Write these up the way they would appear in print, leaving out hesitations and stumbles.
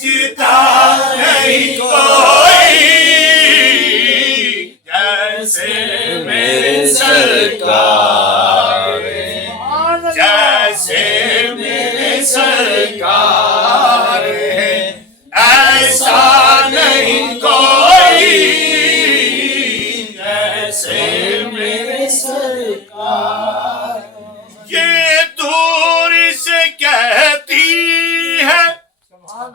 جچتا نہیں کوئی جیسے میرے سرکار ہیں، جیسے میرے سرکار ہیں، ایسا نہیں کوئی جیسے میرے سرکار۔ یہ دور سے کہتی ہے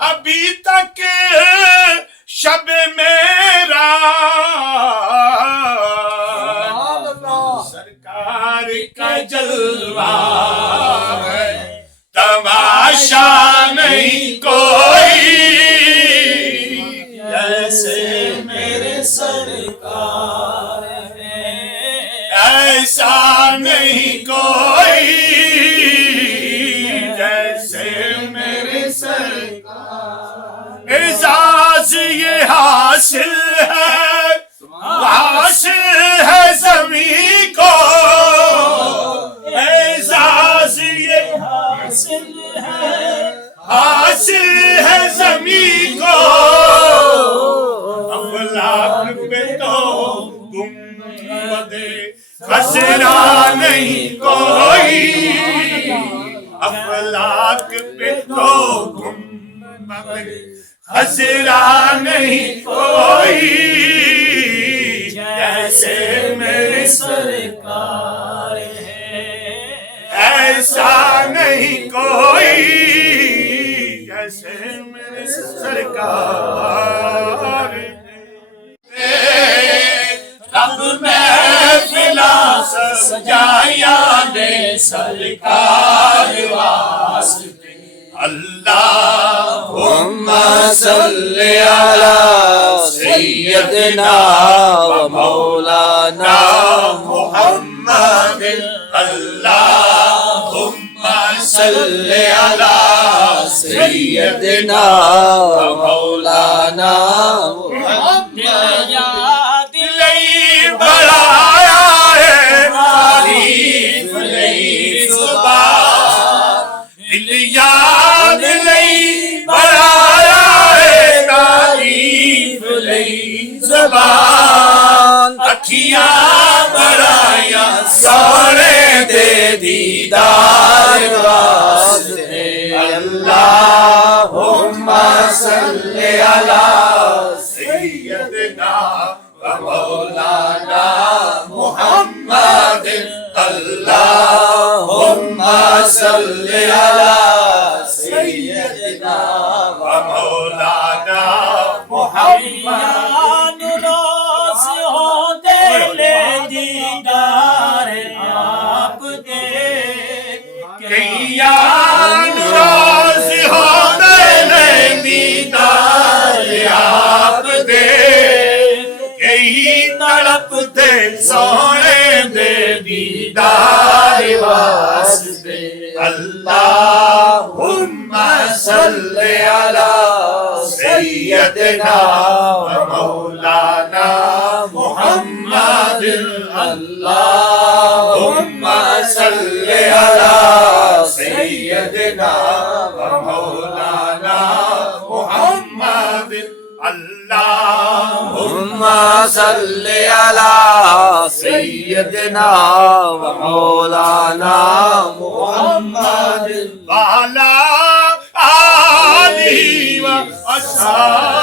ابھی تک شب میرا، سرکار کا جلوہ ہے تماشا نہیں کوئی جیسے میرے سرکار ہیں، ایسا نہیں کوئی جیسے میرے سرکار۔ اعزاز یہ حاصل ہے، حاصل ہے زمین کو، اعزاز یہ حاصل ہے، حاصل ہے زمین کو، افلاک پہ تو گنبد خضرا نہیں کوئی، افلاک پہ تو گنبد خضرا نہیں کوئی جیسے میرے سرکار ہیں، ایسا نہیں کوئی جیسے میرے سرکار ہیں۔ رب محفلاں سجایا دے سرکار واسطے، اللہم صلی علی سیدنا و مولانا محمد، اللہم صلی علی سیدنا و مولانا محمد۔ دل بڑھایا ہے تعریف نہیں زبان، دل یاد نہیں بڑھایا ہے تعریف نہیں زبان، اکھیاں بڑھایا سونے دے دیدار واسطے، اللہم صلی علی سیدنا و مولانا محمد، اللہم صلی علی سیدنا و مولانا محمد۔ روز ہو دل دیدار آپ دے، کیان روز ہو دل دیدار آپ دے، یہی تڑپ دے سونے دے دیدار واسطے، اللہم صلی علی سیدنا و مولانا محمد، اللہم صلی علی سیدنا و مولانا محمد، اللہم صلی علی سیدنا و مولانا محمد، وعلی آلہ و اصحابہ